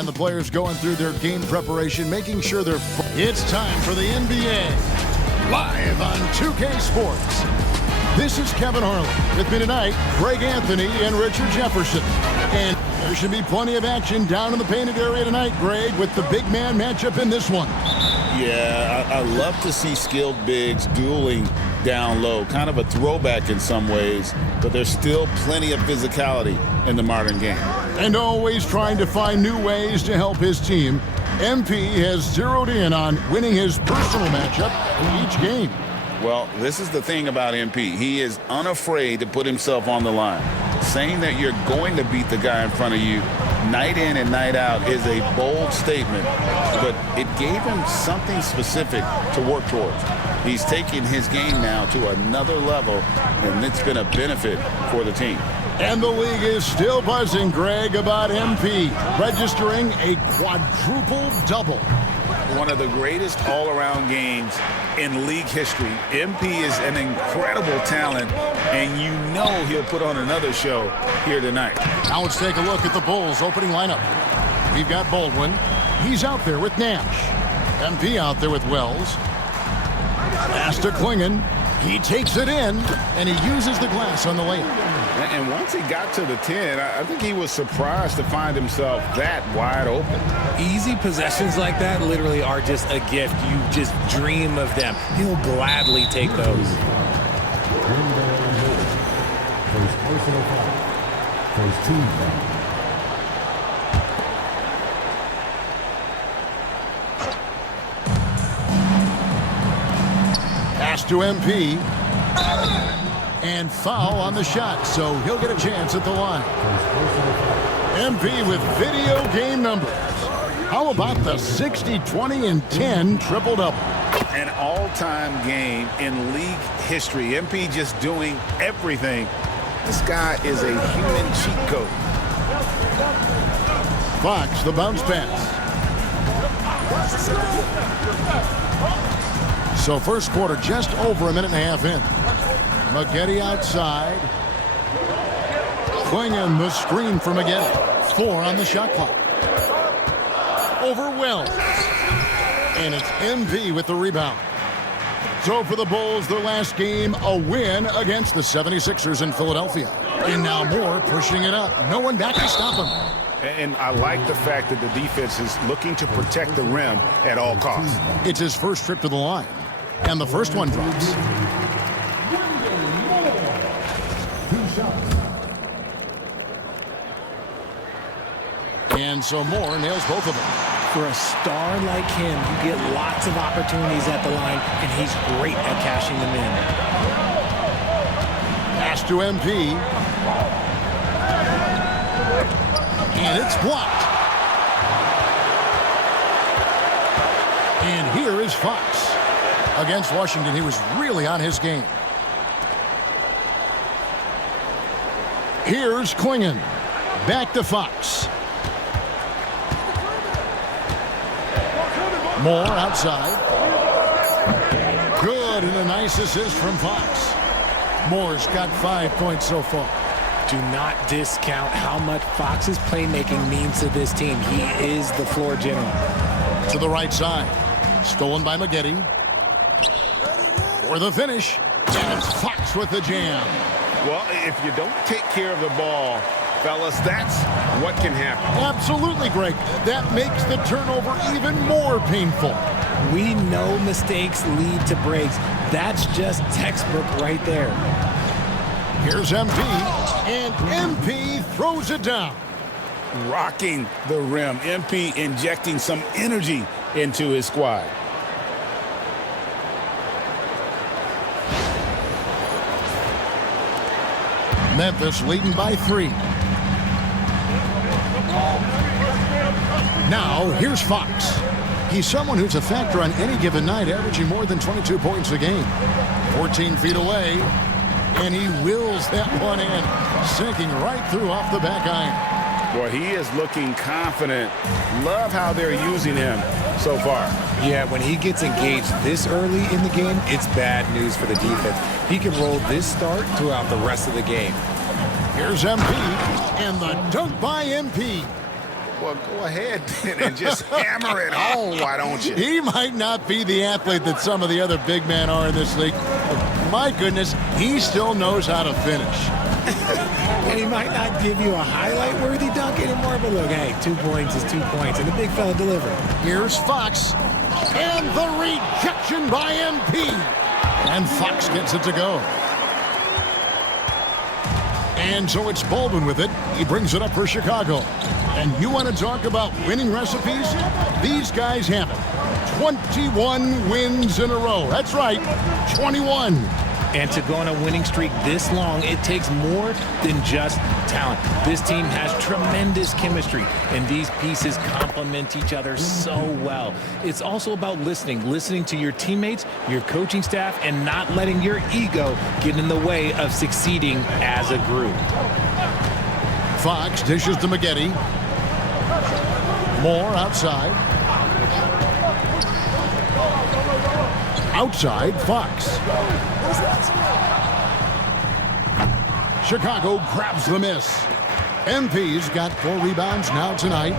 And the players going through their game preparation, making sure they're... It's time for the NBA, live on 2K Sports. This is Kevin Harlan. With me tonight, Greg Anthony and Richard Jefferson. And there should be plenty of action down in the painted area tonight, Greg, with the big man matchup in this one. Yeah, I love to see skilled bigs dueling down low. Kind of a throwback in some ways, but there's still plenty of physicality in the modern game. And always trying to find new ways to help his team, MP has zeroed in on winning his personal matchup in each game. Well, this is the thing about MP. He is unafraid to put himself on the line. Saying that you're going to beat the guy in front of you night in and night out is a bold statement, but it gave him something specific to work towards. He's taking his game now to another level, and it's been a benefit for the team. And the league is still buzzing, Greg, about MP registering a quadruple double. One of the greatest all-around games in league history. MP is an incredible talent, and you know he'll put on another show here tonight. Now let's take a look at the Bulls' opening lineup. We've got Baldwin. He's out there with Nash. MP out there with Wells. Pass to Klingon. He takes it in, and he uses the glass on the layup. And once he got to the 10, I think he was surprised to find himself that wide open. Easy possessions like that literally are just a gift. You just dream of them. He'll gladly take those. Pass to MP. And foul on the shot, so he'll get a chance at the line. MP with video game numbers. How about the 60, 20, and 10 triple-double? An all-time game in league history. MP just doing everything. This guy is a human cheat code. Fox, the bounce pass. So first quarter just over a minute and a half in. Maggette outside. Klingon the screen for Maggette. 4 on the shot clock. Over Wells. And it's MP with the rebound. So for the Bulls, their last game, a win against the 76ers in Philadelphia. And now Moore pushing it up. No one back to stop him. And I like the fact that the defense is looking to protect the rim at all costs. It's his first trip to the line. And the first one drops. And so Moore nails both of them. For a star like him, you get lots of opportunities at the line, and he's great at cashing them in. Pass to MP. And it's blocked. And here is Fox. Against Washington, he was really on his game. Here's Klingon. Back to Fox. Moore outside. Good, and a nice assist from Fox. Moore's got 5 points so far. Do not discount how much Fox's playmaking means to this team. He is the floor general. To the right side. Stolen by Maggette. For the finish. And it's Fox with the jam. Well, if you don't take care of the ball, fellas, that's what can happen. Absolutely, Greg. That makes the turnover even more painful. We know mistakes lead to breaks. That's just textbook right there. Here's MP, and MP throws it down. Rocking the rim. MP injecting some energy into his squad. Memphis leading by 3. Now, here's Fox. He's someone who's a factor on any given night, averaging more than 22 points a game. 14 feet away, and he wills that one in, sinking right through off the back iron. Boy, he is looking confident. Love how they're using him so far. Yeah, when he gets engaged this early in the game, it's bad news for the defense. He can roll this start throughout the rest of the game. Here's MP, and the dunk by MP. Well, go ahead and just hammer it home, why don't you? He might not be the athlete that some of the other big men are in this league. But my goodness, he still knows how to finish. And he might not give you a highlight-worthy dunk anymore, but look, hey, 2 points is 2 points, and the big fella delivered. Here's Fox, and the rejection by MP. And Fox gets it to go. And so it's Baldwin with it. He brings it up for Chicago. And you want to talk about winning recipes? These guys have it. 21 wins in a row. That's right, 21. And to go on a winning streak this long, it takes more than just talent. This team has tremendous chemistry, and these pieces complement each other so well. It's also about listening to your teammates, your coaching staff, and not letting your ego get in the way of succeeding as a group. Fox dishes to Maggette. Moore outside. Outside, Fox. Chicago grabs the miss. MP's got 4 rebounds now tonight.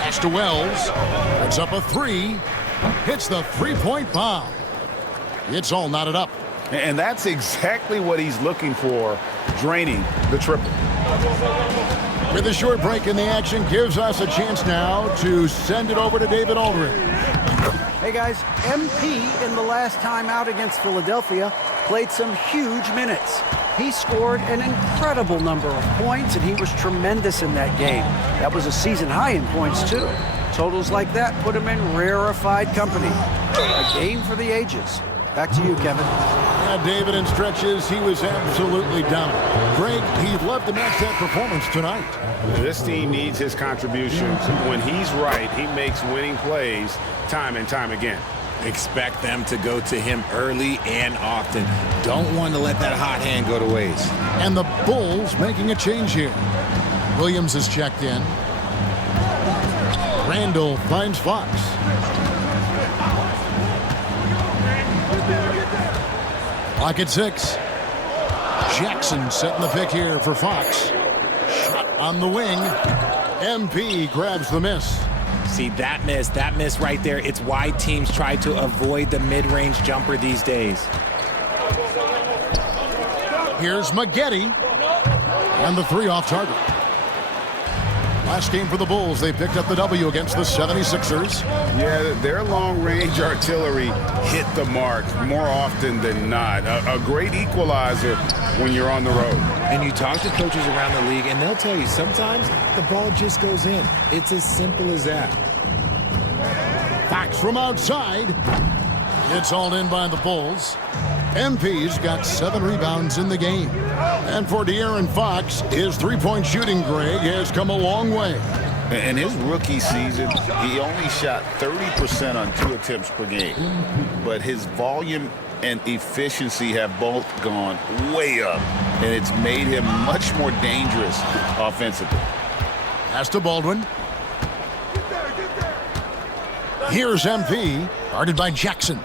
Pass to Wells. Puts up a 3. Hits the three-point bomb. It's all knotted up. And that's exactly what he's looking for, draining the triple. With a short break in the action, gives us a chance now to send it over to David Aldridge. Hey guys, MP in the last time out against Philadelphia played some huge minutes. He scored an incredible number of points, and he was tremendous in that game. That was a season high in points too. Totals like that put him in rarefied company. A game for the ages. Back to you, Kevin. Yeah, David, in stretches, he was absolutely dominant. Greg, he'd love to match that performance tonight. This team needs his contributions. When he's right, he makes winning plays time and time again. Expect them to go to him early and often. Don't want to let that hot hand go to waste. And the Bulls making a change here. Williams is checked in. Randall finds Fox. Clock at 6. Jackson setting the pick here for Fox. Shot on the wing. MP grabs the miss. See, that miss right there, it's why teams try to avoid the mid-range jumper these days. Here's Maggette. And the 3 off target. Last game for the Bulls, they picked up the W against the 76ers. Yeah, their long-range artillery hit the mark more often than not. A great equalizer when you're on the road. And you talk to coaches around the league, and they'll tell you sometimes the ball just goes in. It's as simple as that. Fox from outside. It's hauled in by the Bulls. MP's got 7 rebounds in the game. And for De'Aaron Fox, his three-point shooting, Greg, has come a long way. In his rookie season, he only shot 30% on 2 attempts per game. But his volume and efficiency have both gone way up. And it's made him much more dangerous offensively. Pass to Baldwin. Here's MP, guarded by Jackson.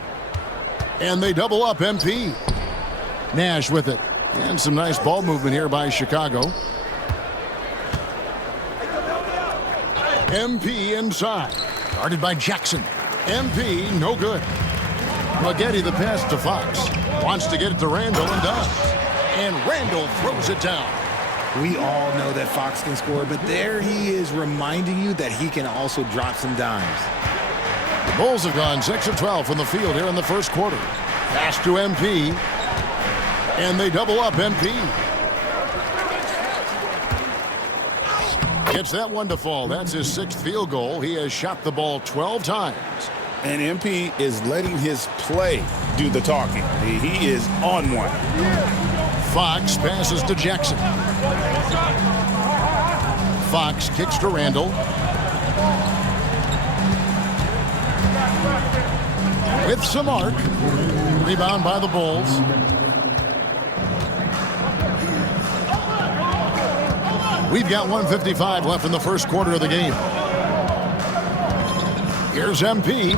And they double up MP. Nash with it. And some nice ball movement here by Chicago. MP inside. Guarded by Jackson. MP, no good. Maggette the pass to Fox. Wants to get it to Randall and does. And Randall throws it down. We all know that Fox can score, but there he is reminding you that he can also drop some dimes. The Bulls have gone 6 of 12 from the field here in the first quarter. Pass to MP. And they double up MP. Gets that one to fall. That's his 6th field goal. He has shot the ball 12 times. And MP is letting his play do the talking. He is on one. Fox passes to Jackson. Fox kicks to Randall. With some arc. Rebound by the Bulls. We've got 1:55 left in the first quarter of the game. Here's MP.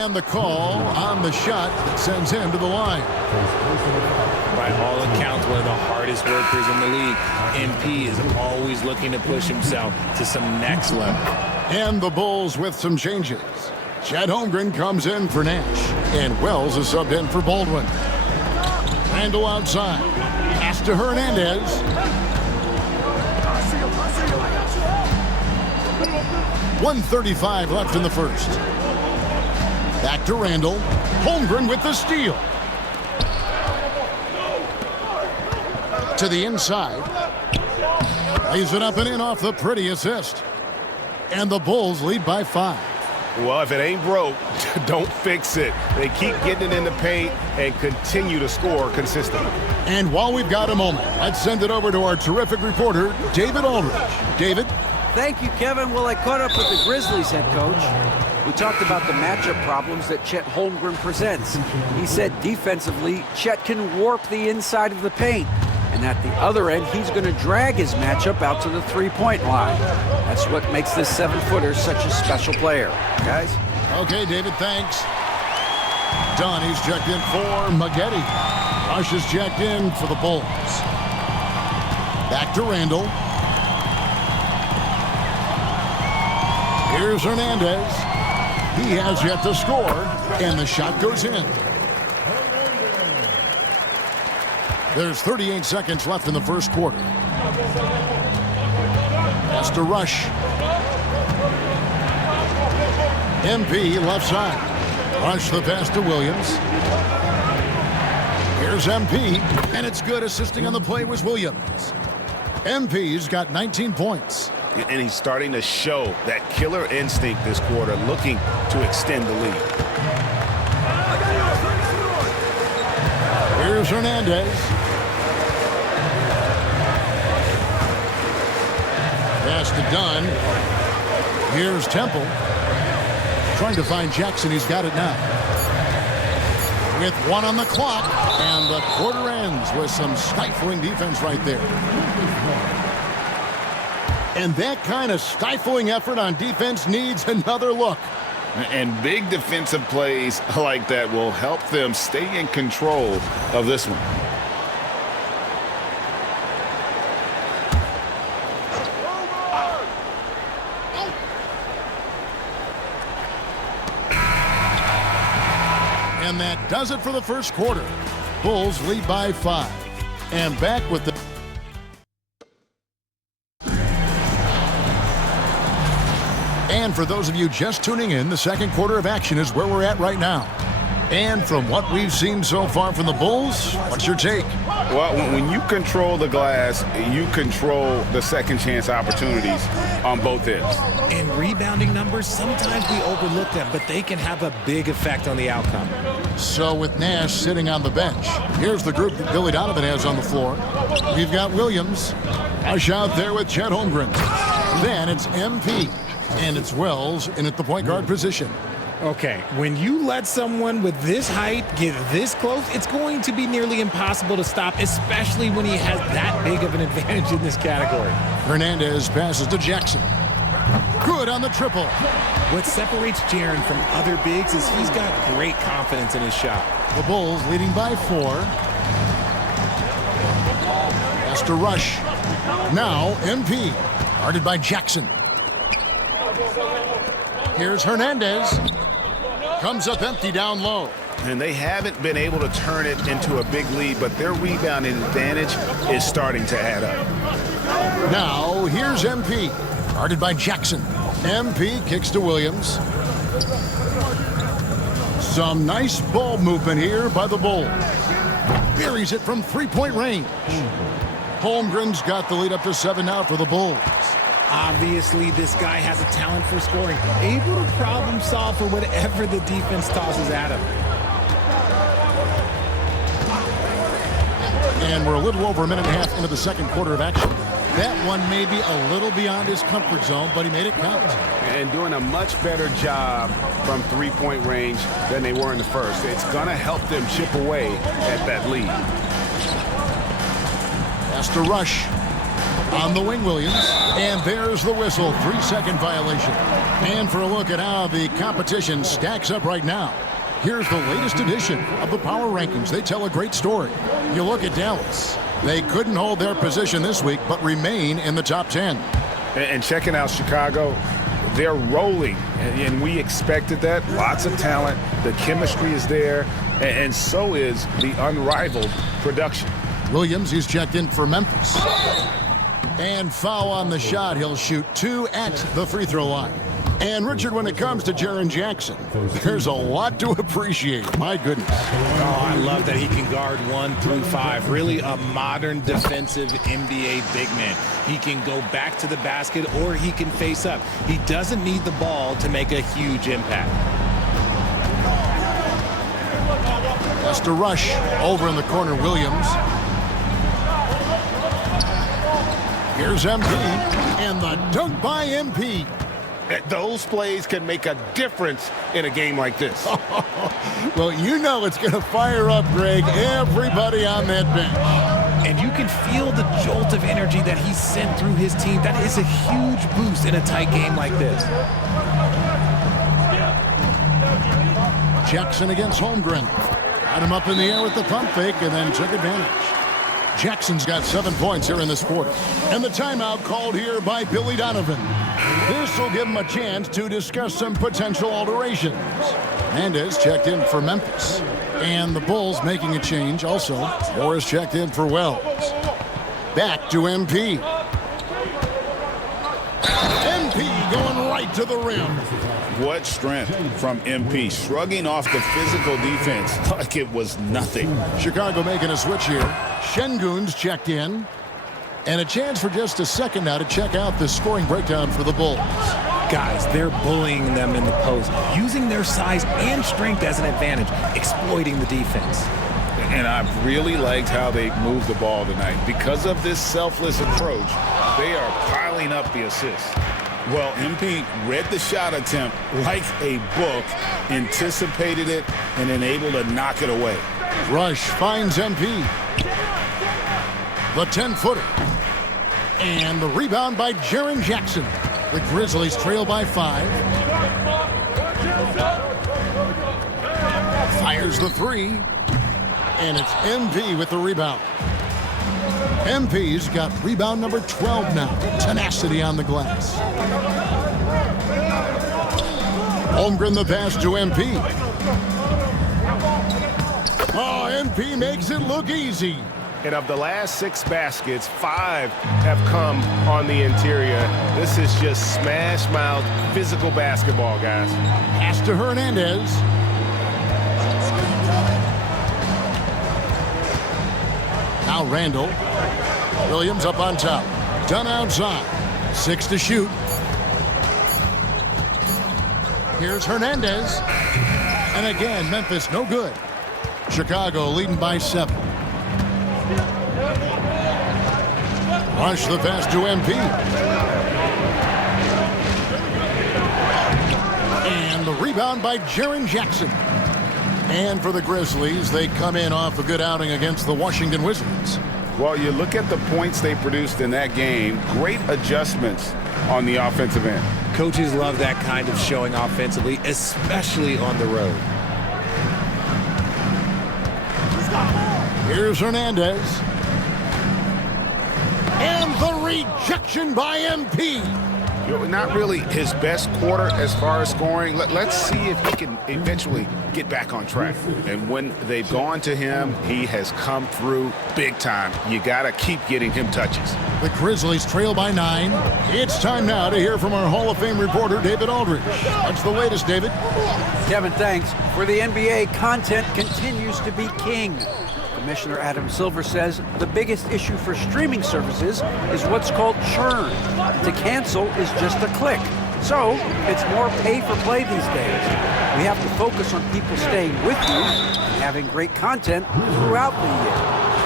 And the call on the shot that sends him to the line. By all accounts, one of the hardest workers in the league. MP is always looking to push himself to some next level. And the Bulls with some changes. Chet Holmgren comes in for Nash. And Wells is subbed in for Baldwin. Randall outside. Pass to Hernandez. 1:35 left in the first. Back to Randall. Holmgren with the steal. To the inside. Lays it up and in off the pretty assist. And the Bulls lead by 5. Well, if it ain't broke, don't fix it. They keep getting it in the paint and continue to score consistently. And while we've got a moment, let's send it over to our terrific reporter, David Aldridge. David? Thank you, Kevin. Well, I caught up with the Grizzlies head coach. We talked about the matchup problems that Chet Holmgren presents. He said defensively, Chet can warp the inside of the paint. And at the other end, he's going to drag his matchup out to the three-point line. That's what makes this 7-footer such a special player. Guys? Okay, David, thanks. Donnie's checked in for Maggette. Rush is checked in for the Bulls. Back to Randall. Here's Hernandez. He has yet to score, and the shot goes in. There's 38 seconds left in the first quarter. Has to Rush. MP left side. Rush the pass to Williams. Here's MP, and it's good. Assisting on the play was Williams. MP's got 19 points. And he's starting to show that killer instinct this quarter, looking to extend the lead. Here's Hernandez. Pass to Dunn. Here's Temple. Trying to find Jackson. He's got it now. With 1 on the clock. And the quarter ends with some stifling defense right there. And that kind of stifling effort on defense needs another look. And big defensive plays like that will help them stay in control of this one. And that does it for the first quarter. Bulls lead by 5. And back with the... And for those of you just tuning in, the second quarter of action is where we're at right now. And from what we've seen so far from the Bulls, what's your take? Well, when you control the glass, you control the second chance opportunities on both ends. And rebounding numbers, sometimes we overlook them, but they can have a big effect on the outcome. So with Nash sitting on the bench, here's the group that Billy Donovan has on the floor. We've got Williams. Rush out there with Chet Holmgren. Then it's MP. And it's Wells in at the point guard position. Okay, when you let someone with this height get this close, it's going to be nearly impossible to stop, especially when he has that big of an advantage in this category. Hernandez passes to Jackson. Good on the triple. What separates Jaren from other bigs is he's got great confidence in his shot. The Bulls leading by 4. Has to Rush. Now MP, guarded by Jackson. Here's Hernandez. Comes up empty down low. And they haven't been able to turn it into a big lead, but their rebounding advantage is starting to add up. Now, here's MP, guarded by Jackson. MP kicks to Williams. Some nice ball movement here by the Bulls. Buries it from three-point range. Holmgren's got the lead up to 7 now for the Bulls. Obviously, this guy has a talent for scoring, able to problem solve for whatever the defense tosses at him. And we're a little over a minute and a half into the second quarter of action. That one may be a little beyond his comfort zone, but he made it count. And doing a much better job from three-point range than they were in the first. It's going to help them chip away at that lead. Has to Rush. On the wing, Williams. And there's the whistle. 3-second violation. And for a look at how the competition stacks up right now, here's the latest edition of the Power Rankings. They tell a great story. You look at Dallas. They couldn't hold their position this week, but remain in the top 10. And checking out Chicago, they're rolling, and we expected that. Lots of talent. The chemistry is there, and so is the unrivaled production. Williams, he's checked in for Memphis. And foul on the shot. He'll shoot 2 at the free throw line. And, Richard, when it comes to Jaren Jackson, there's a lot to appreciate. My goodness. Oh, I love that he can guard 1 through 5. Really a modern defensive NBA big man. He can go back to the basket or he can face up. He doesn't need the ball to make a huge impact. That's to rush over in the corner, Williams. Here's MP, and the dunk by MP. Those plays can make a difference in a game like this. Well, you know it's going to fire up, Greg, everybody on that bench. And you can feel the jolt of energy that he sent through his team. That is a huge boost in a tight game like this. Jackson against Holmgren. Got him up in the air with the pump fake and then took advantage. Jackson's got 7 points here in this quarter. And the timeout called here by Billy Donovan. This will give him a chance to discuss some potential alterations. Hernandez checked in for Memphis. And the Bulls making a change also. Morris checked in for Wells. Back to MP. MP going right to the rim. What strength from MP, shrugging off the physical defense like it was nothing. Chicago making a switch here. Şengün's checked in. And a chance for just a second now to check out the scoring breakdown for the Bulls. Guys, they're bullying them in the post, using their size and strength as an advantage, exploiting the defense. And I've really liked how they moved the ball tonight. Because of this selfless approach, they are piling up the assists. Well, MP read the shot attempt like a book, anticipated it, and then able to knock it away. Rush finds MP. The 10-footer. And the rebound by Jaren Jackson. The Grizzlies trail by 5. Fires the 3. And it's MP with the rebound. MP's got rebound number 12 now. Tenacity on the glass. Holmgren the pass to MP. Oh, MP makes it look easy. And of the last 6 baskets, 5 have come on the interior. This is just smash-mouth physical basketball, guys. Pass to Hernandez. Now Randall. Williams up on top. Done outside. 6 to shoot. Here's Hernandez. And again, Memphis no good. Chicago leading by 7. Rush the pass to MP. And the rebound by Jaren Jackson. And for the Grizzlies, they come in off a good outing against the Washington Wizards. Well, you look at the points they produced in that game. Great adjustments on the offensive end. Coaches love that kind of showing offensively, especially on the road. Here's Hernandez. And the rejection by MP. Not really his best quarter as far as scoring. Let's see if he can eventually get back on track. And when they've gone to him, he has come through big time. You got to keep getting him touches. The Grizzlies trail by 9. It's time now to hear from our Hall of Fame reporter, David Aldridge. What's the latest, David? Kevin, thanks. For the NBA, content continues to be king. Commissioner Adam Silver says the biggest issue for streaming services is what's called churn. To cancel is just a click. So it's more pay-for-play these days. We have to focus on people staying with you and having great content throughout the year.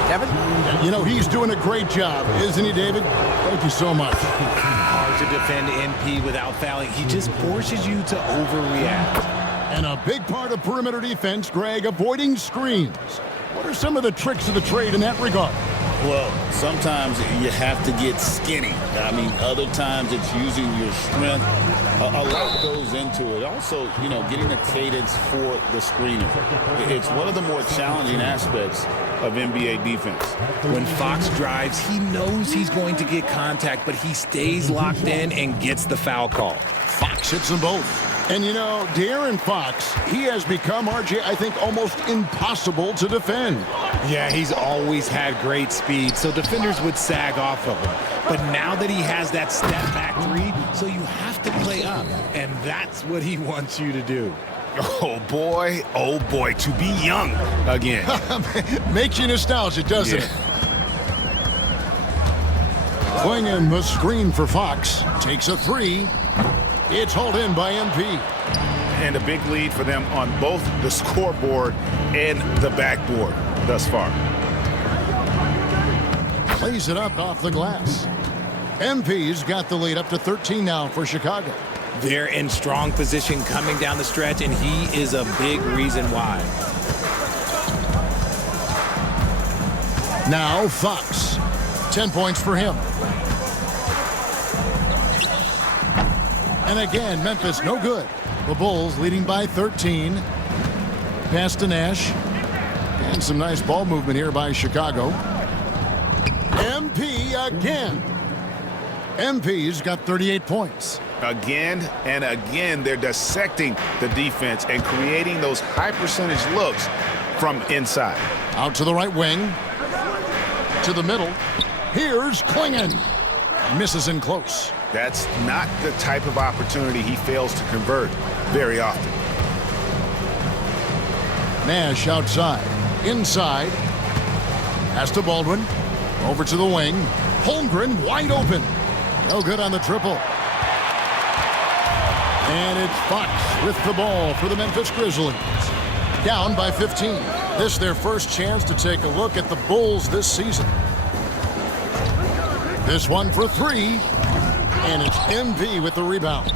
Kevin? You know, he's doing a great job, isn't he, David? Thank you so much. Hard to defend MP without fouling. He just forces you to overreact. And a big part of perimeter defense, Greg, avoiding screens. What are some of the tricks of the trade in that regard? Well, sometimes you have to get skinny. I mean, other times it's using your strength. A lot goes into it. Also, you know, getting the cadence for the screener. It's one of the more challenging aspects of NBA defense. When Fox drives, he knows he's going to get contact, but he stays locked in and gets the foul call. Fox hits them both. And, you know, De'Aaron Fox, he has become, RJ, I think, almost impossible to defend. Yeah, he's always had great speed, so defenders would sag off of him. But now that he has that step-back three, so you have to play up, and that's what he wants you to do. Oh, boy, to be young again. Makes you nostalgic, doesn't it? Swinging the screen for Fox. Takes a three. It's hauled in by MP. And a big lead for them on both the scoreboard and the backboard thus far. Plays it up off the glass. MP's got the lead up to 13 now for Chicago. They're in strong position coming down the stretch, and he is a big reason why. Now Fox. 10 points for him. And again, Memphis no good. The Bulls leading by 13. Pass to Nash. And some nice ball movement here by Chicago. MP again. MP's got 38 points. Again and again, they're dissecting the defense and creating those high percentage looks from inside. Out to the right wing. To the middle. Here's Klingon. Misses in close. That's not the type of opportunity he fails to convert very often. Nash outside. Inside. Pass to Baldwin. Over to the wing. Holmgren wide open. No good on the triple. And it's Fox with the ball for the Memphis Grizzlies. Down by 15. This their first chance to take a look at the Bulls this season. This one for three. And it's MP with the rebound.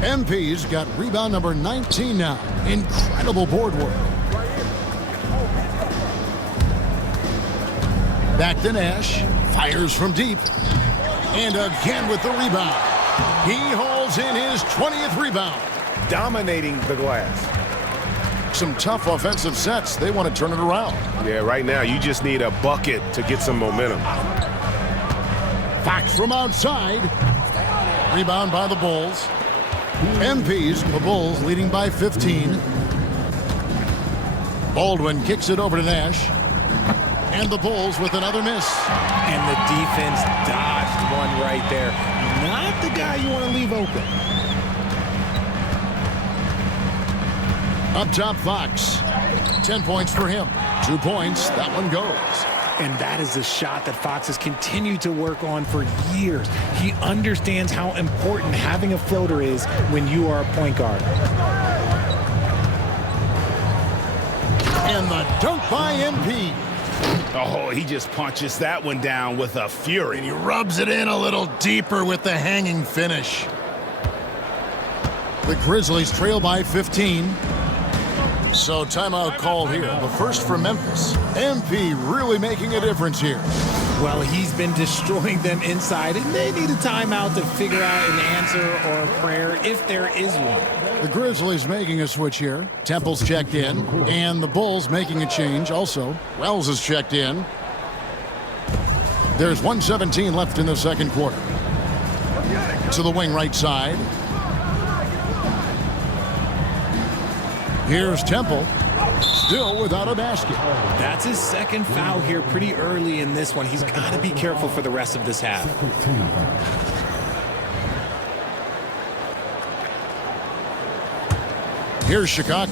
MP's got rebound number 19 now. Incredible board work. Back to Nash. Fires from deep. And again with the rebound. He hauls in his 20th rebound. Dominating the glass. Some tough offensive sets. They want to turn it around. Yeah, right now you just need a bucket to get some momentum. Fox from outside. Rebound by the Bulls. MP's the Bulls leading by 15. Baldwin kicks it over to Nash. And the Bulls with another miss. And the defense dodged one right there. Not the guy you want to leave open. Up top, Fox. 10 points for him. 2 points. That one goes. And that is a shot that Fox has continued to work on for years. He understands how important having a floater is when you are a point guard. And the dunk by MP. Oh, he just punches that one down with a fury. And he rubs it in a little deeper with the hanging finish. The Grizzlies trail by 15. So timeout called here. The first for Memphis. MP really making a difference here. Well, he's been destroying them inside, and they need a timeout to figure out an answer or a prayer if there is one. The Grizzlies making a switch here. Temple's checked in, and the Bulls making a change also. Wells is checked in. There's 1:17 left in the second quarter. To the wing right side. Here's Temple, still without a basket. That's his second foul here pretty early in this one. He's got to be careful for the rest of this half. Here's Chicago.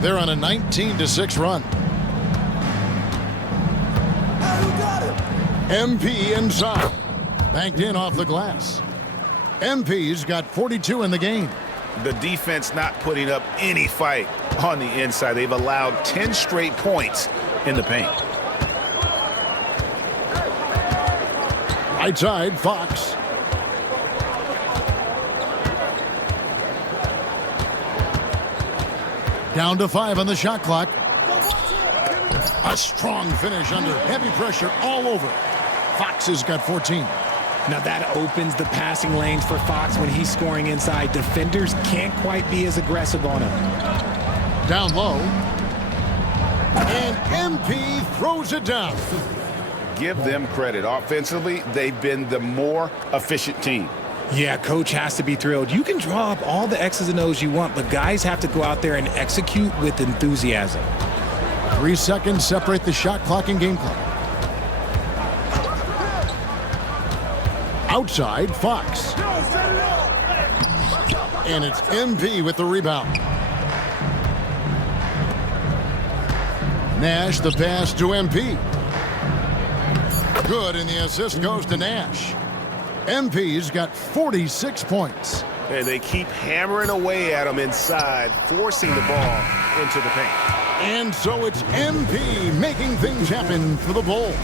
They're on a 19-6 run. MP inside. Banked in off the glass. MP's got 42 in the game. The defense not putting up any fight on the inside. They've allowed 10 straight points in the paint. Right side, Fox. Down to 5 on the shot clock. A strong finish under heavy pressure all over. Fox has got 14. Now that opens the passing lanes for Fox when he's scoring inside. Defenders can't quite be as aggressive on him. Down low. And MP throws it down. Give them credit. Offensively, they've been the more efficient team. Yeah, coach has to be thrilled. You can draw up all the X's and O's you want, but guys have to go out there and execute with enthusiasm. 3 seconds separate the shot clock and game clock. Outside, Fox. And it's MP with the rebound. Nash, the pass to MP. Good, and the assist goes to Nash. MP's got 46 points. And they keep hammering away at him inside, forcing the ball into the paint. And so it's MP making things happen for the Bulls.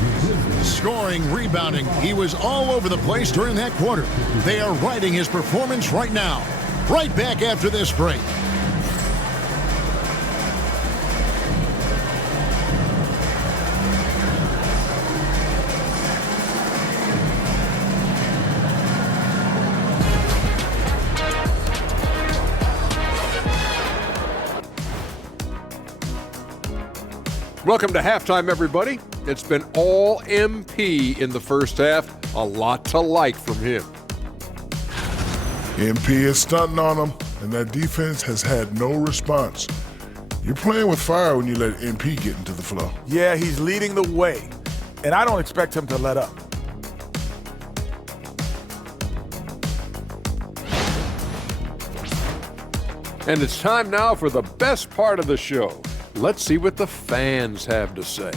Scoring, rebounding. He was all over the place during that quarter. They are riding his performance right now. Right back after this break. Welcome to halftime, everybody. It's been all MP in the first half. A lot to like from him. MP is stunting on them, and that defense has had no response. You're playing with fire when you let MP get into the flow. Yeah, he's leading the way, and I don't expect him to let up. And it's time now for the best part of the show. Let's see what the fans have to say.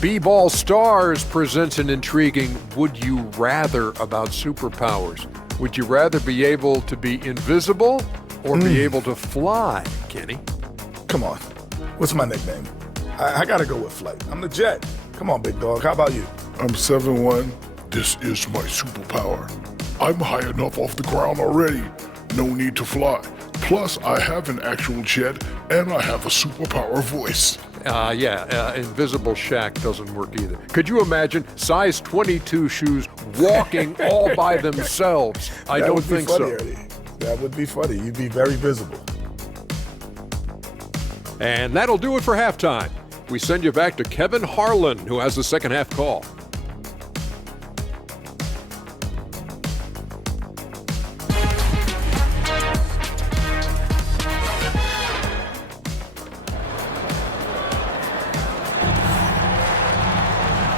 B-Ball Stars presents an intriguing Would You Rather about superpowers. Would you rather be able to be invisible or be able to fly, Kenny? Come on. What's my nickname? I got to go with Flight. I'm the Jet. Come on, big dog. How about you? I'm 7'1". This is my superpower. I'm high enough off the ground already. No need to fly. Plus, I have an actual jet, and I have a superpower voice. Invisible Shaq doesn't work either. Could you imagine size 22 shoes walking all by themselves? I don't think so. Eddie. That would be funny. You'd be very visible. And that'll do it for halftime. We send you back to Kevin Harlan, who has the second half call.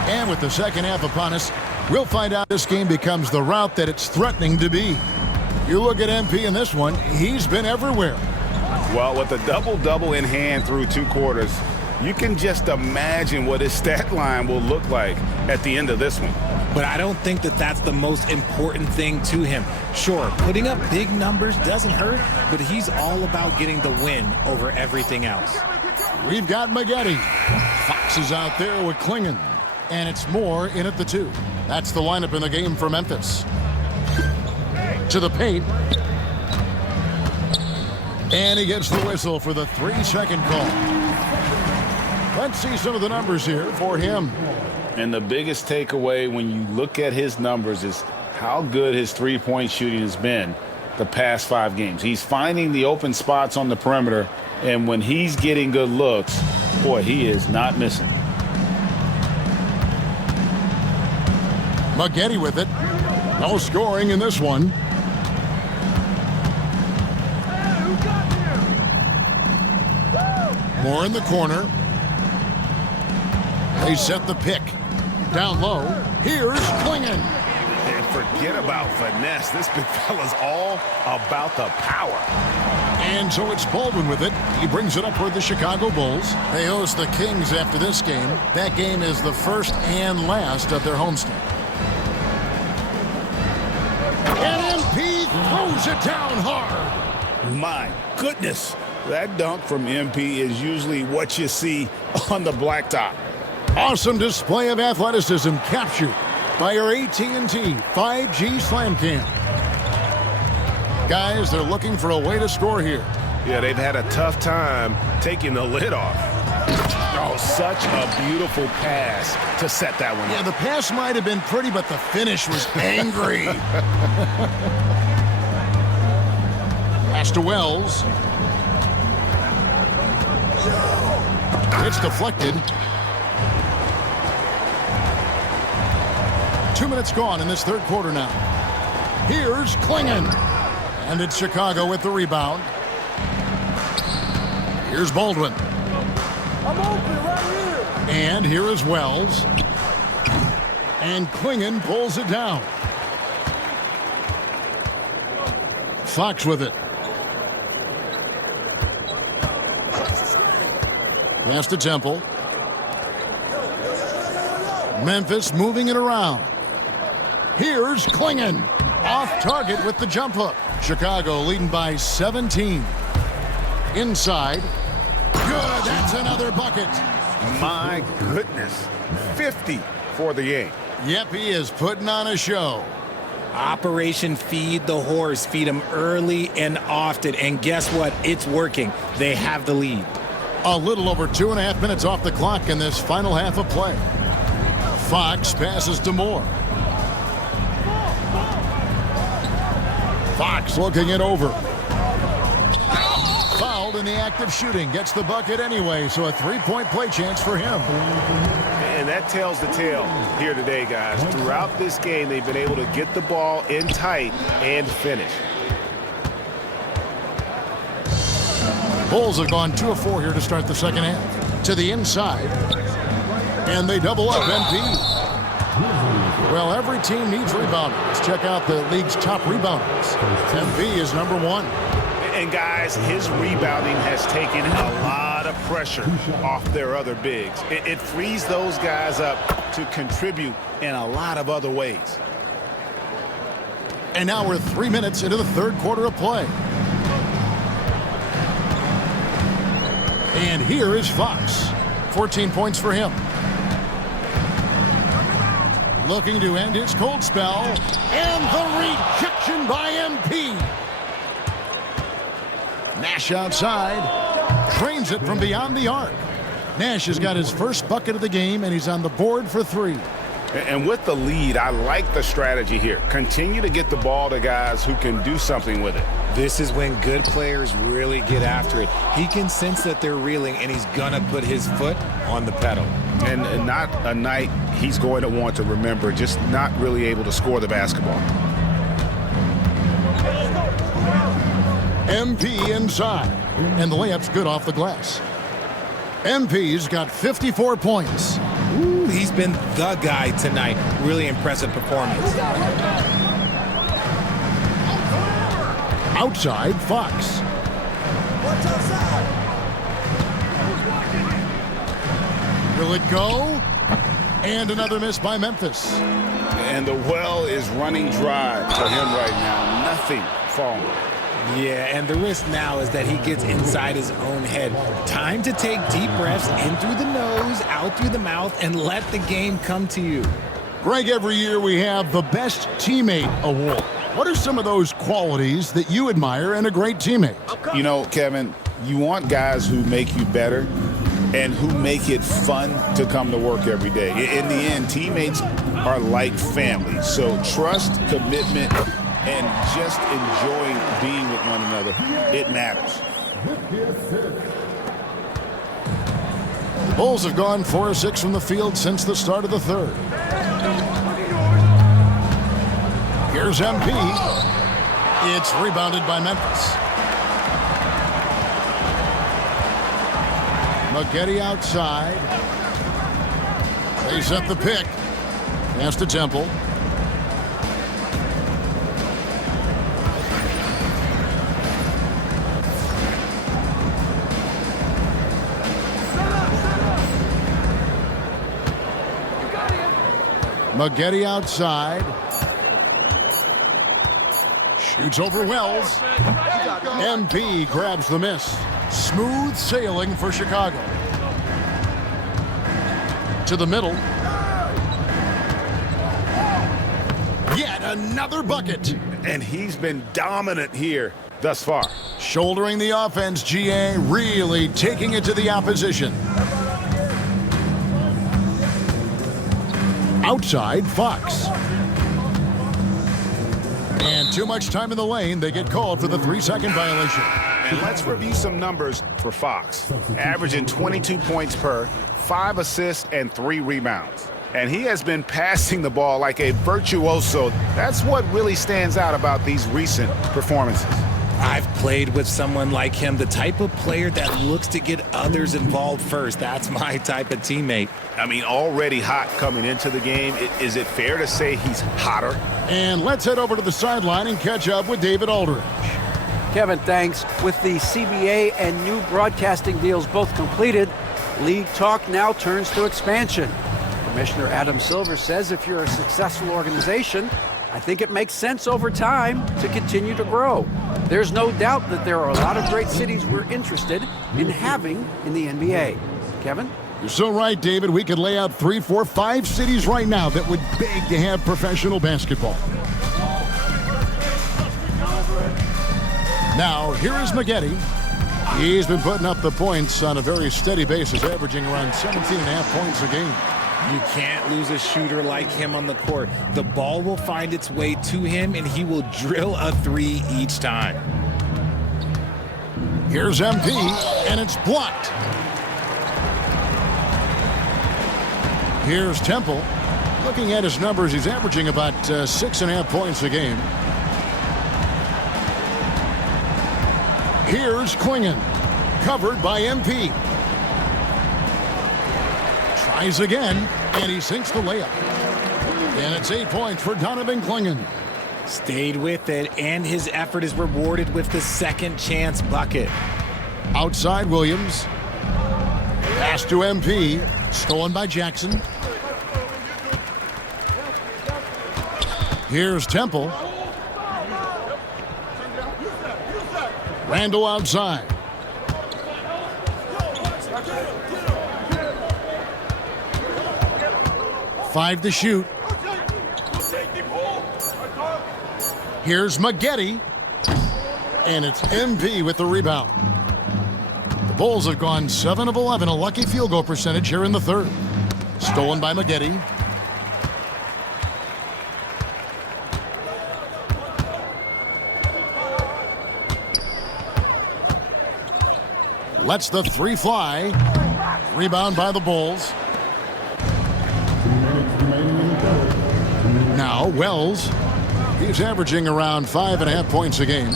And with the second half upon us, we'll find out this game becomes the route that it's threatening to be. You look at MP in this one, he's been everywhere. Well, with a double-double in hand through 2 quarters, you can just imagine what his stat line will look like at the end of this one. But I don't think that that's the most important thing to him. Sure, putting up big numbers doesn't hurt, but he's all about getting the win over everything else. We've got Maggette. Fox is out there with Klingon. And it's Moore in at the 2. That's the lineup in the game for Memphis. To the paint. And he gets the whistle for the 3-second call. Let's see some of the numbers here for him. And the biggest takeaway when you look at his numbers is how good his three-point shooting has been the past 5 games. He's finding the open spots on the perimeter, and when he's getting good looks, boy, he is not missing. Maggette with it. No scoring in this one. Moore in the corner. They set the pick. Down low. Here's Klingon. And forget about finesse. This big fella's all about the power. And so it's Baldwin with it. He brings it up toward the Chicago Bulls. They host the Kings after this game. That game is the first and last of their homestand. And MP throws it down hard. My goodness. That dunk from MP is usually what you see on the blacktop. Awesome display of athleticism captured by our AT&T 5G Slam Cam. Guys, they're looking for a way to score here. Yeah, they've had a tough time taking the lid off. Oh, such a beautiful pass to set that one up. Yeah, the pass might have been pretty, but the finish was angry. Pass to Wells. It's deflected. 2 minutes gone in this third quarter now. Here's Klingon. And it's Chicago with the rebound. Here's Baldwin. I'm open right here. And here is Wells. And Klingon pulls it down. Fox with it. Pass to Temple. Memphis moving it around. Here's Klingon. Off target with the jump hook. Chicago leading by 17. Inside. Good. That's another bucket. My goodness. 50 for the game. Yep, he is putting on a show. Operation Feed the Horse. Feed him early and often. And guess what? It's working. They have the lead. A little over 2.5 minutes off the clock in this final half of play. Fox passes to Moore. Fox looking it over. Fouled in the act of shooting. Gets the bucket anyway, so a three-point play chance for him. And that tells the tale here today, guys. Throughout this game, they've been able to get the ball in tight and finish. Bulls have gone 2 of 4 here to start the second half. To the inside. And they double up MP. Well, every team needs rebounders. Let's check out the league's top rebounders. MP is number 1. And guys, his rebounding has taken a lot of pressure off their other bigs. It frees those guys up to contribute in a lot of other ways. And now we're 3 minutes into the third quarter of play. And here is Fox. 14 points for him. Looking to end his cold spell. And the rejection by MP. Nash outside. Trains it from beyond the arc. Nash has got his first bucket of the game, and he's on the board for 3. And with the lead, I like the strategy here. Continue to get the ball to guys who can do something with it. This is when good players really get after it. He can sense that they're reeling, and he's going to put his foot on the pedal. And not a night he's going to want to remember, just not really able to score the basketball. MP inside. And the layup's good off the glass. MP's got 54 points. Ooh, he's been the guy tonight. Really impressive performance. Outside, Fox. What's outside? Will it go? And another miss by Memphis. And the well is running dry for him right now. Nothing falling. Yeah, and the risk now is that he gets inside his own head. Time to take deep breaths in through the nose, out through the mouth, and let the game come to you. Greg, every year we have the Best Teammate Award. What are some of those qualities that you admire in a great teammate? You know, Kevin, you want guys who make you better and who make it fun to come to work every day. In the end, teammates are like family. So trust, commitment, and just enjoying being with one another, it matters. Bulls have gone 4 of 6 from the field since the start of the third. Here's MP. It's rebounded by Memphis. Maggette outside. They set the pick. Pass to Temple. Maggette outside. Shoots over Wells. MP grabs the miss. Smooth sailing for Chicago. To the middle. Yet another bucket. And he's been dominant here. thus far. Shouldering the offense, GA, really taking it to the opposition. Outside, Fox. And too much time in the lane. They get called for the 3-second violation. And let's review some numbers for Fox. Averaging 22 points per, 5 assists, and 3 rebounds. And he has been passing the ball like a virtuoso. That's what really stands out about these recent performances. I've played with someone like him, the type of player that looks to get others involved first. That's my type of teammate. I mean, already hot coming into the game. Is it fair to say he's hotter? And let's head over to the sideline and catch up with David Aldridge. Kevin, thanks. With the CBA and new broadcasting deals both completed, league talk now turns to expansion. Commissioner Adam Silver says if you're a successful organization, I think it makes sense over time to continue to grow. There's no doubt that there are a lot of great cities we're interested in having in the NBA. Kevin? You're so right, David. We could lay out 3, 4, 5 cities right now that would beg to have professional basketball. Now, here is Maggette. He's been putting up the points on a very steady basis, averaging around 17.5 points a game. You can't lose a shooter like him on the court. The ball will find its way to him, and he will drill a 3 each time. Here's MP, and it's blocked. Here's Temple. Looking at his numbers, he's averaging about 6.5 points a game. Here's Klingon, covered by MP. Tries again, and he sinks the layup. And it's 8 points for Donovan Klingon. Stayed with it, and his effort is rewarded with the second chance bucket. Outside Williams. Pass to MP. Stolen by Jackson. Here's Temple. Randall outside. Five to shoot. Here's Maggette. And it's MP with the rebound. The Bulls have gone 7 of 11, a lucky field goal percentage here in the third. Stolen by Maggette. Lets the 3 fly. Rebound by the Bulls. Now Wells. He's averaging around 5.5 points a game.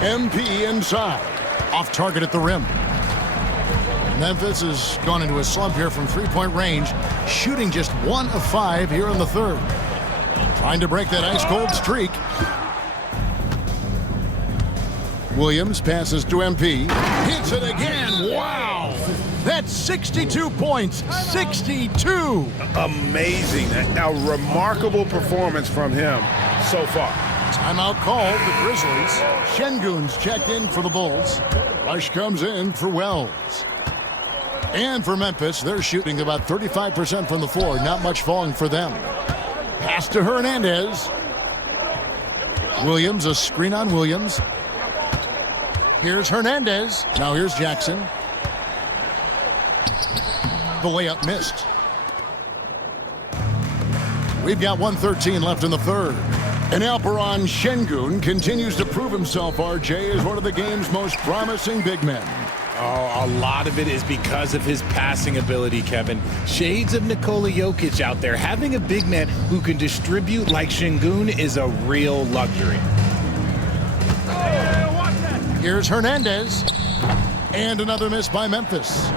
MP inside. Off target at the rim. Memphis has gone into a slump here from 3-point range. Shooting just 1 of 5 here in the third. Trying to break that ice-cold streak. Williams passes to MP. Hits it again. Wow. That's 62 points. 62. Amazing. A remarkable performance from him so far. Timeout called the Grizzlies. Şengün's checked in for the Bulls. Rush comes in for Wells. And for Memphis, they're shooting about 35% from the floor. Not much falling for them. Pass to Hernandez. Williams, a screen on Williams. Here's Hernandez. Now here's Jackson. The layup missed. We've got 1:13 left in the third. And Alperen Şengün continues to prove himself, RJ, as one of the game's most promising big men. Oh, a lot of it is because of his passing ability, Kevin. Shades of Nikola Jokic out there. Having a big man who can distribute like Şengün is a real luxury. Here's Hernandez. And another miss by Memphis.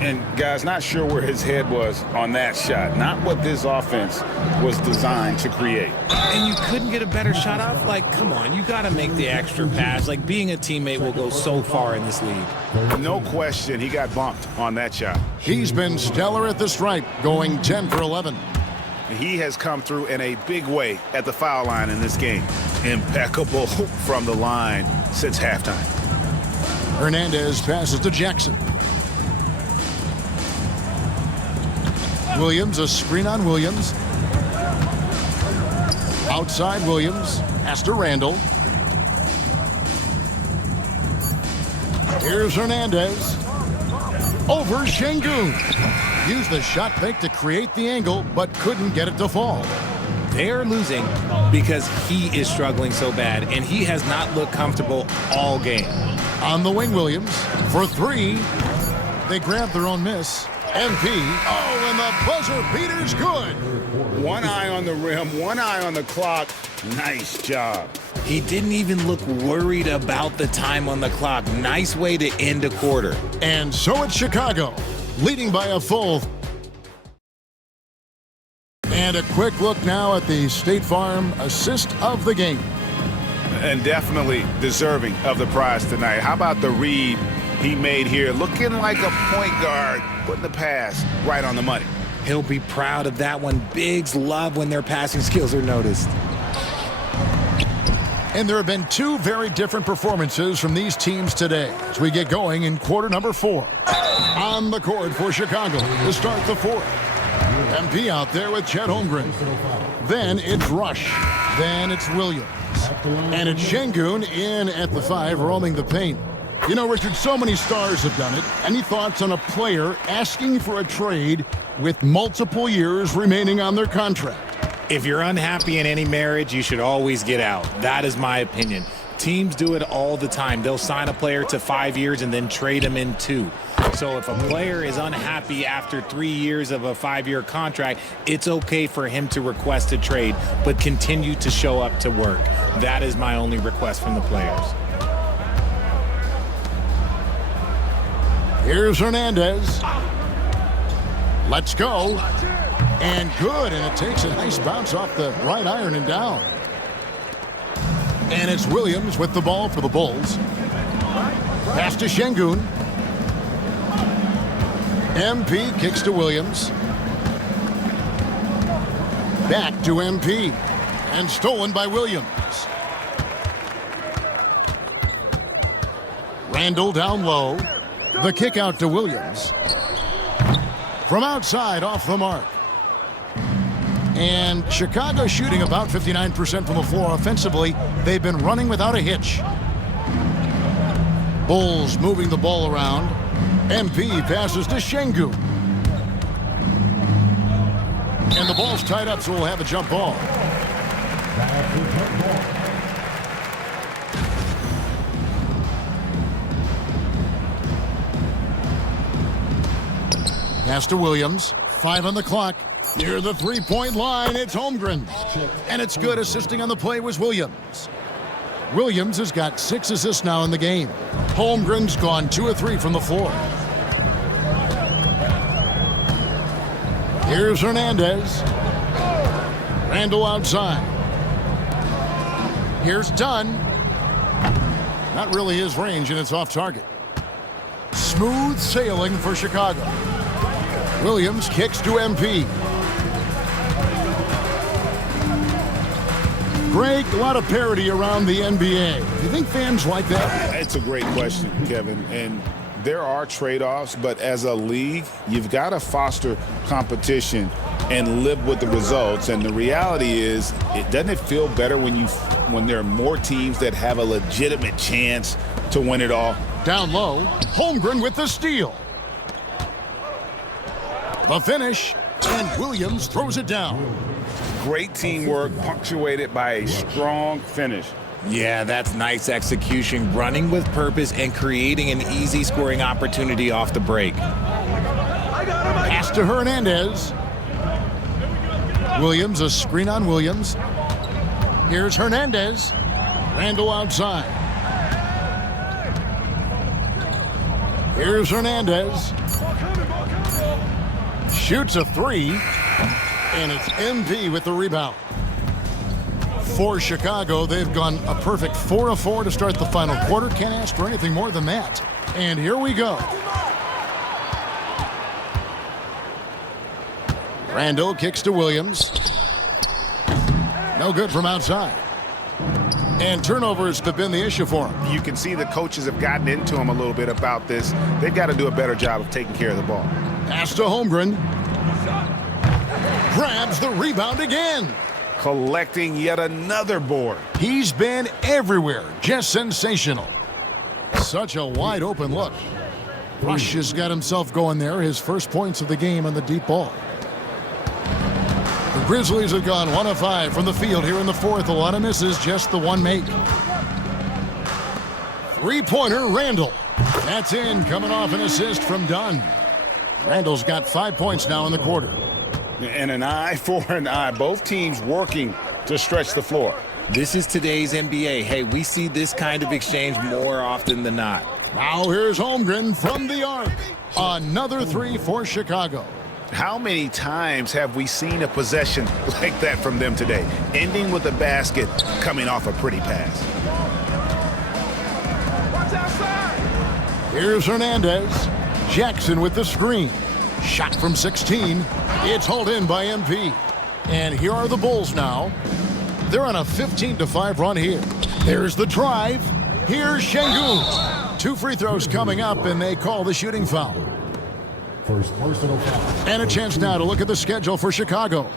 And guys, not sure where his head was on that shot. Not what this offense was designed to create. And you couldn't get a better shot off? Like, come on, you got to make the extra pass. Like, being a teammate will go so far in this league. No question, he got bumped on that shot. He's been stellar at the stripe, going 10 for 11. He has come through in a big way at the foul line in this game. Impeccable from the line since halftime. Hernandez passes to Jackson. Williams, a screen on Williams. Outside Williams. Pass to Randall. Here's Hernandez. Over Şengün. Used the shot fake to create the angle, but couldn't get it to fall. They're losing because he is struggling so bad, and he has not looked comfortable all game. On the wing, Williams for three. They grab their own miss. MP. Oh, and the buzzer beater's good. One eye on the rim, one eye on the clock. Nice job. He didn't even look worried about the time on the clock. Nice way to end a quarter. And so it's Chicago, leading by a full. And a quick look now at the State Farm assist of the game. And definitely deserving of the prize tonight. How about the read he made here? Looking like a point guard, putting the pass right on the money. He'll be proud of that one. Bigs love when their passing skills are noticed. And there have been two very different performances from these teams today as we get going in quarter number 4. On the court for Chicago to start the fourth. MP out there with Chet Holmgren. Then it's Rush. Then it's Williams. And it's Şengün in at the 5, roaming the paint. You know, Richard, so many stars have done it. Any thoughts on a player asking for a trade with multiple years remaining on their contract? If you're unhappy in any marriage, you should always get out. That is my opinion. Teams do it all the time. They'll sign a player to 5 years and then trade him in 2. So if a player is unhappy after 3 years of a 5-year contract, it's okay for him to request a trade, but continue to show up to work. That is my only request from the players. Here's Hernandez. Let's go. And good, and it takes a nice bounce off the right iron and down. And it's Williams with the ball for the Bulls. Pass to Şengün. MP kicks to Williams. Back to MP. And stolen by Williams. Randall down low. The kick out to Williams. From outside, off the mark. And Chicago shooting about 59% from the floor offensively. They've been running without a hitch. Bulls moving the ball around. MP passes to Şengün. And the ball's tied up, so we'll have a jump ball. Pass to Williams. 5 on the clock. Near the three-point line, it's Holmgren. And it's good. Assisting on the play was Williams. Williams has got 6 assists now in the game. Holmgren's gone 2 of 3 from the floor. Here's Hernandez. Randall outside. Here's Dunn. Not really his range, and it's off target. Smooth sailing for Chicago. Williams kicks to MP. Greg, a lot of parity around the NBA. Do you think fans like that? It's a great question, Kevin. And there are trade-offs, but as a league, you've got to foster competition and live with the results. And the reality is, doesn't it feel better when there are more teams that have a legitimate chance to win it all? Down low, Holmgren with the steal. The finish, and Williams throws it down. Great teamwork punctuated by a strong finish. Yeah, that's nice execution, running with purpose and creating an easy scoring opportunity off the break. Pass to Hernandez. Williams, a screen on Williams. Here's Hernandez. Randall outside. Here's Hernandez. Shoots a 3, and it's MP with the rebound. For Chicago, they've gone a perfect 4 of 4 to start the final quarter. Can't ask for anything more than that. And here we go. Randall kicks to Williams. No good from outside. And turnovers have been the issue for him. You can see the coaches have gotten into him a little bit about this. They've got to do a better job of taking care of the ball. Pass to Holmgren. Grabs the rebound again. collecting yet another board. He's been everywhere. Just sensational. Such a wide open look. Rush has got himself going there. His first points of the game on the deep ball. The Grizzlies have gone 1 of 5 from the field here in the fourth. A lot of misses, just the one make. Three-pointer, Randall. That's in, coming off an assist from Dunn. Randall's got 5 points now in the quarter. And an eye for an eye. Both teams working to stretch the floor. This is today's NBA. Hey, we see this kind of exchange more often than not. Now here's Holmgren from the arc. Another three for Chicago. How many times have we seen a possession like that from them today, ending with a basket coming off a pretty pass? Watch outside. Here's Hernandez. Jackson with the screen. Shot from 16. It's hauled in by MP. And here are the Bulls now. They're on a 15-5 run here. There's the drive. Here's Şengün. 2 free throws coming up, and they call the shooting foul. First personal foul. And a chance now to look at the schedule for Chicago.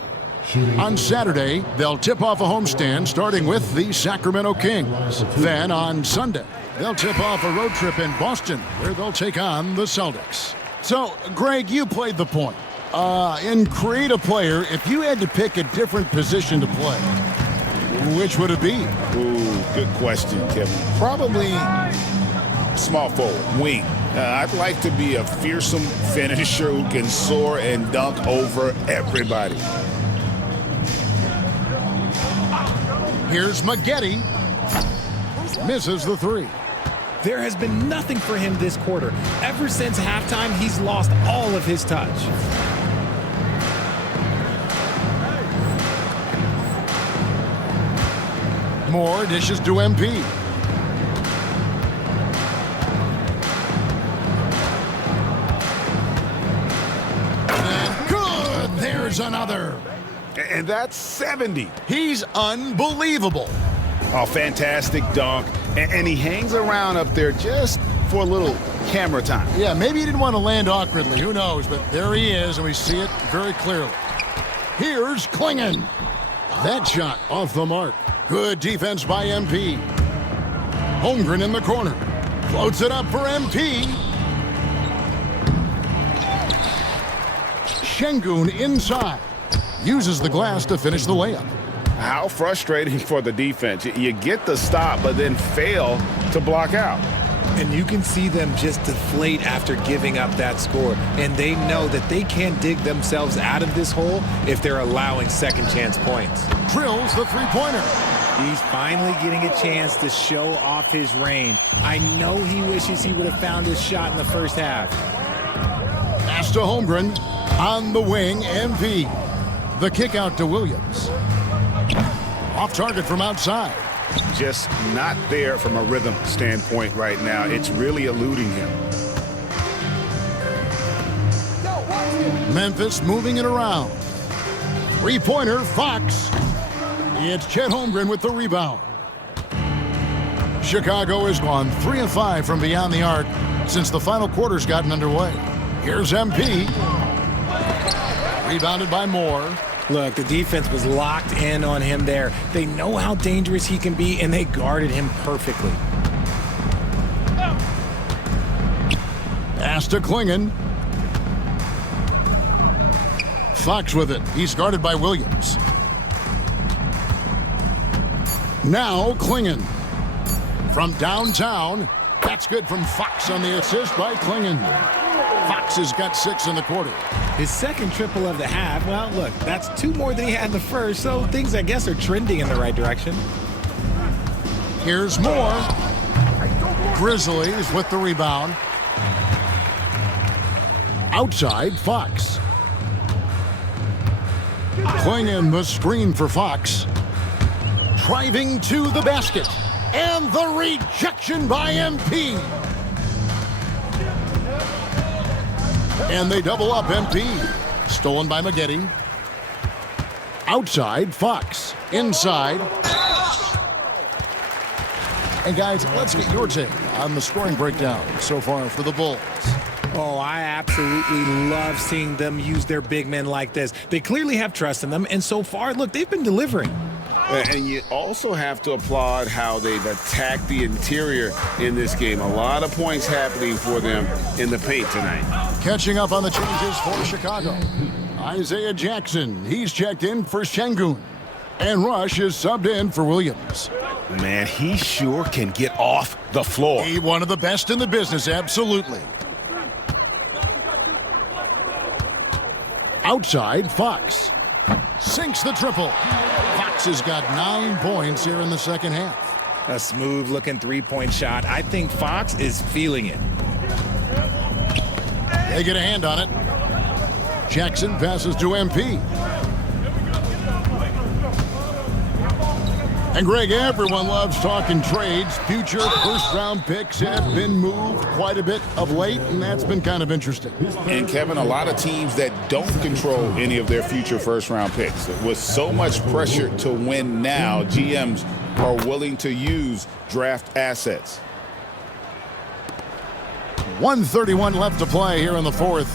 On Saturday, they'll tip off a homestand starting with the Sacramento Kings. Then on Sunday, they'll tip off a road trip in Boston where they'll take on the Celtics. So, Greg, you played the point. In create a player, if you had to pick a different position to play, which would it be? Ooh, good question, Kevin. Probably small forward, wing. I'd like to be a fearsome finisher who can soar and dunk over everybody. Here's Maggette. Misses the three. There has been nothing for him this quarter. Ever since halftime, he's lost all of his touch. Moore dishes to MP. And good! There's another. And that's 70. He's unbelievable. Oh, fantastic dunk. And he hangs around up there just for a little camera time. Yeah, maybe he didn't want to land awkwardly. Who knows? But there he is, and we see it very clearly. Here's Klingon. That shot off the mark. Good defense by MP. Holmgren in the corner. Floats it up for MP. Şengün inside. Uses the glass to finish the layup. How frustrating for the defense. You get the stop, but then fail to block out. And you can see them just deflate after giving up that score. And they know that they can't dig themselves out of this hole if they're allowing second chance points. Drills the three-pointer. He's finally getting a chance to show off his range. I know he wishes he would have found his shot in the first half. Pass to Holmgren. On the wing, MP. The kick out to Williams. Off target from outside. Just not there from a rhythm standpoint right now. It's really eluding him. Memphis moving it around. Three-pointer, Fox. It's Chet Holmgren with the rebound. Chicago has gone 3 of 5 from beyond the arc since the final quarter's gotten underway. Here's MP. Rebounded by Moore. Look, the defense was locked in on him there. They know how dangerous he can be, and they guarded him perfectly. Pass to Klingon. Fox with it. He's guarded by Williams. Now Klingon. From downtown. That's good from Fox on the assist by Klingon. Fox has got 6 in the quarter. His second triple of the half, well, look, that's 2 more than he had in the first, so things, I guess, are trending in the right direction. Here's Moore. Grizzlies with the rebound. Outside, Fox. Klingon the screen for Fox. Driving to the basket. And the rejection by MP. And they double up MP. Stolen by Maggette. Outside, Fox. Inside. And guys, let's get your take on the scoring breakdown so far for the Bulls. Oh, I absolutely love seeing them use their big men like this. They clearly have trust in them, and so far, look, they've been delivering. And you also have to applaud how they've attacked the interior in this game. A lot of points happening for them in the paint tonight. Catching up on the changes for Chicago. Isaiah Jackson, he's checked in for Şengün. And Rush is subbed in for Williams. Man, he sure can get off the floor. He one of the best in the business, absolutely. Outside, Fox. Sinks the triple. Fox has got 9 points here in the second half. A smooth-looking three-point shot. I think Fox is feeling it. They get a hand on it. Jackson passes to MP. And Greg, everyone loves talking trades. Future first-round picks have been moved quite a bit of late, and that's been kind of interesting. And, Kevin, a lot of teams that don't control any of their future first-round picks. With so much pressure to win now, GMs are willing to use draft assets. 1:31 left to play here in the fourth.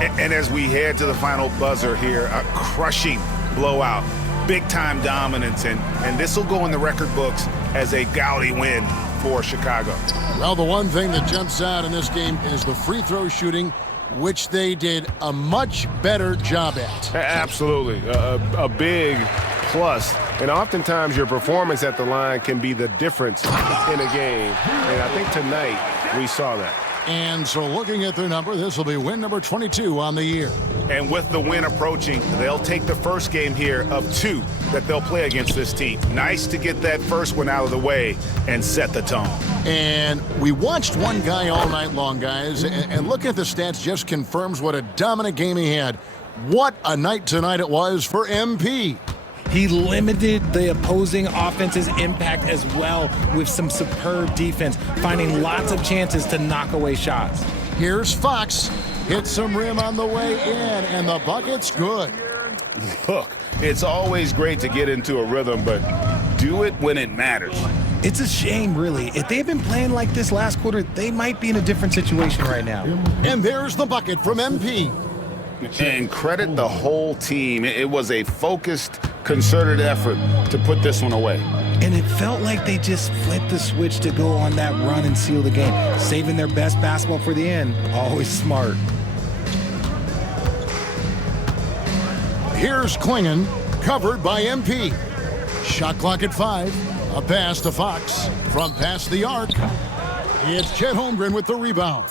And as we head to the final buzzer here, a crushing blowout. Big-time dominance, and this will go in the record books as a gaudy win for Chicago. Well, the one thing that jumps out in this game is the free throw shooting, which they did a much better job at. Absolutely. A big plus. And oftentimes your performance at the line can be the difference in a game. And I think tonight we saw that. And so looking at their number, this will be win number 22 on the year. And with the win approaching, they'll take the first game here of 2 that they'll play against this team. Nice to get that first one out of the way and set the tone. And we watched one guy all night long, guys, and looking at the stats just confirms what a dominant game he had. What a night tonight it was for MP. He limited the opposing offense's impact as well with some superb defense, finding lots of chances to knock away shots. Here's Fox. Hits some rim on the way in, and the bucket's good. Look, it's always great to get into a rhythm, but do it when it matters. It's a shame, really. If they've been playing like this last quarter, they might be in a different situation right now. And there's the bucket from MP. And credit the whole team. It was a focused, concerted effort to put this one away. And it felt like they just flipped the switch to go on that run and seal the game. Saving their best basketball for the end. Always smart. Here's Klingon, covered by MP. Shot clock at 5. A pass to Fox. From past the arc. It's Chet Holmgren with the rebound.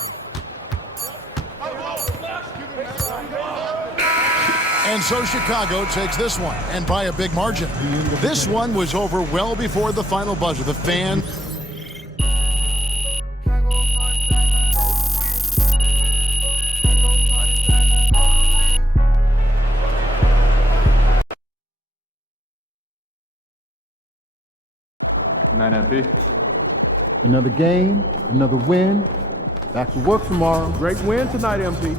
And so Chicago takes this one, and by a big margin. This one was over well before the final buzzer. The fan... Night, MP. Another game, another win. Back to work tomorrow. Great win tonight, MP.